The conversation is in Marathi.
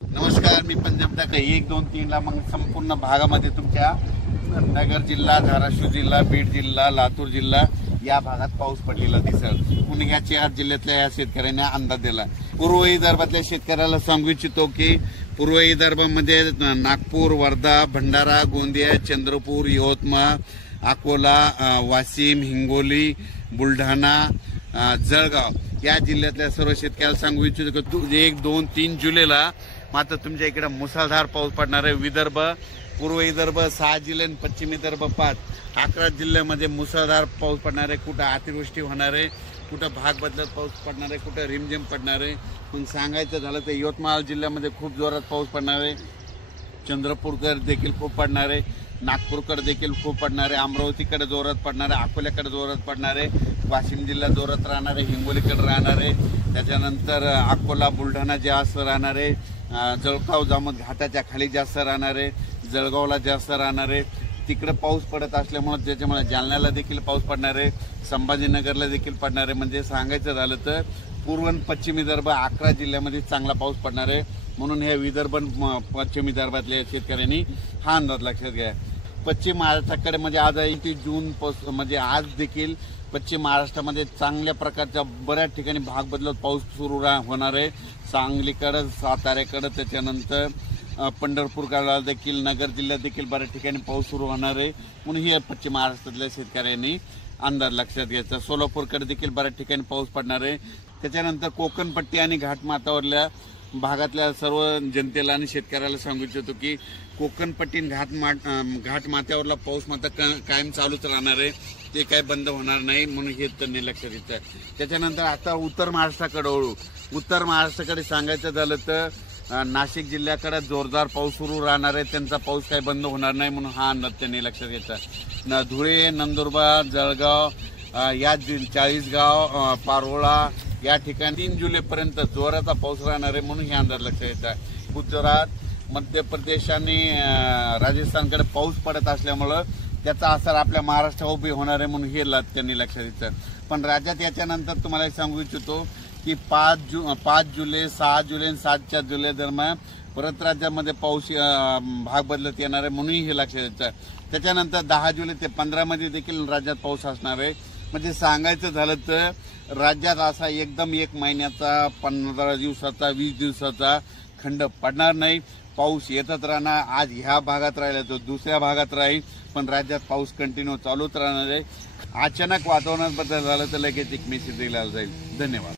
नमस्कार, मी पंजाब टाका 1, 2, 3 ला मग संपूर्ण भागामध्ये तुमच्या नगर जिल्हा, धाराशिव जिल्हा, बीड जिल्हा, लातूर जिल्हा या भागात पाऊस पडलेला दिसेल. पुणे या 4 जिल्ह्यातल्या या शेतकऱ्यांनी अंदाज दिला. पूर्व विदर्भातल्या शेतकऱ्याला सांगू इच्छितो की पूर्व विदर्भामध्ये नागपूर, वर्धा, भंडारा, गोंदिया, चंद्रपूर, यवतमाळ, अकोला, वाशिम, हिंगोली, बुलढाणा, जळगाव या जिल्ह्यातल्या सर्व शेतकऱ्याला सांगू इच्छितो की 1, 2, 3 जुलैला मात्र तुमच्या इकडे मुसळधार पाऊस पडणार आहे. विदर्भ, पूर्व विदर्भ 6 जिल्हे, पश्चिम विदर्भ 5, 11 जिल्ह्यामध्ये मुसळधार पाऊस पडणार आहे. कुठं अतिवृष्टी होणार आहे, कुठं भाग बदलत पाऊस पडणार आहे, कुठं रिमझिम पडणार आहे. पण सांगायचं झालं तर यवतमाळ जिल्ह्यामध्ये खूप जोरात पाऊस पडणार आहे. चंद्रपूरकर देखील खूप पडणार आहे, नागपूरकडे देखील खूप पडणार आहे, अमरावतीकडे जोरात पडणार आहे, अकोल्याकडे जोरात पडणार आहे, वाशिम जिल्हा जोरात राहणार आहे, हिंगोलीकडे राहणार आहे, त्याच्यानंतर अकोला, बुलढाणा जास्त राहणार आहे, जळगाव जामोद घाटाच्या खाली जास्त राहणार आहे, जळगावला जास्त राहणार आहे. तिकडे पाऊस पडत असल्यामुळे त्याच्यामुळे जालन्याला देखील पाऊस पडणार आहे, संभाजीनगरला देखील पडणार आहे. म्हणजे सांगायचं झालं तर पूर्व आणि पश्चिम विदर्भ 11 जिल्ह्यामध्ये चांगला पाऊस पडणार आहे. म्हणून हे विदर्भ पश्चिम विदर्भातल्या शेतकऱ्यांनी हा अंदाज लक्षात घ्या. पश्चिम महाराष्ट्राकडे म्हणजे आज 29 जून म्हणजे आज देखील पश्चिम महाराष्ट्रामध्ये चांगल्या प्रकारच्या बऱ्याच ठिकाणी भाग बदलत पाऊस सुरू होणार आहे. सांगलीकडं, साताऱ्याकडं, त्याच्यानंतर पंढरपूरकडे देखील, नगर जिल्ह्यात देखील बऱ्याच ठिकाणी पाऊस सुरू होणार आहे. म्हणून ही पश्चिम महाराष्ट्रातल्या शेतकऱ्यांनी अंदाज लक्षात घ्यायचा. सोलापूरकडे देखील बऱ्याच ठिकाणी पाऊस पडणार आहे. त्याच्यानंतर कोकणपट्टी आणि घाटमाथ्यावरल्या भागातल्या सर्व जनतेला आणि शेतकऱ्याला सांगू इच्छितो की कोकणपट्टी घाटमाथ्यावरला पाऊस मात्र कायम चालूच राहणार आहे, ते काय बंद होणार नाही. म्हणून हे त्यांनी लक्षात घ्यायचं. त्याच्यानंतर आता उत्तर महाराष्ट्राकडे वळू. उत्तर महाराष्ट्राकडे सांगायचं झालं तर नाशिक जिल्ह्याकडे जोरदार पाऊस सुरू राहणार आहे, त्यांचा पाऊस काही बंद होणार नाही. म्हणून हा अंदाज त्यांनी लक्षात घ्यायचा. धुळे, नंदुरबार, जळगाव या 40गाव, पारोळा या ठिकाणी 3 जुलैपर्यंत जोराचा पाऊस राहणार आहे. म्हणून हे अंदाज लक्षात घ्यायचा. गुजरात, मध्य प्रदेश आणि राजस्थानकडे पाऊस पडत असल्यामुळं त्याचा असर आपल्या महाराष्ट्रावर उभी होणार आहे. म्हणून हे त्यांनी लक्षात घ्यायचं. पण राज्यात याच्यानंतर तुम्हाला सांगू इच्छितो की 5 जुलै, 6 जुलै आणि 7 जुलै दरम्यान परत राज्यामध्ये पाऊस भाग बदलत येणार आहे. म्हणून हे लक्षात घ्यायचं. त्याच्यानंतर 10 जुलै ते 15 मध्ये देखील राज्यात पाऊस असणार आहे. म्हणजे सांगायचं झालं तर राज्यात असा एकदम 1 महिन्याचा, 15 दिवसाचा, 20 दिवसाचा खंड पडणार नाही. पाऊस येतच राहणार. आज ह्या भागात राहिला तो दुसऱ्या भागात राहील, पण राज्यात पाऊस कंटिन्यू चालूच राहणार आहे. अचानक वातावरणात बदल झाला तर लगेच एक मेसेज दिला जाईल. धन्यवाद.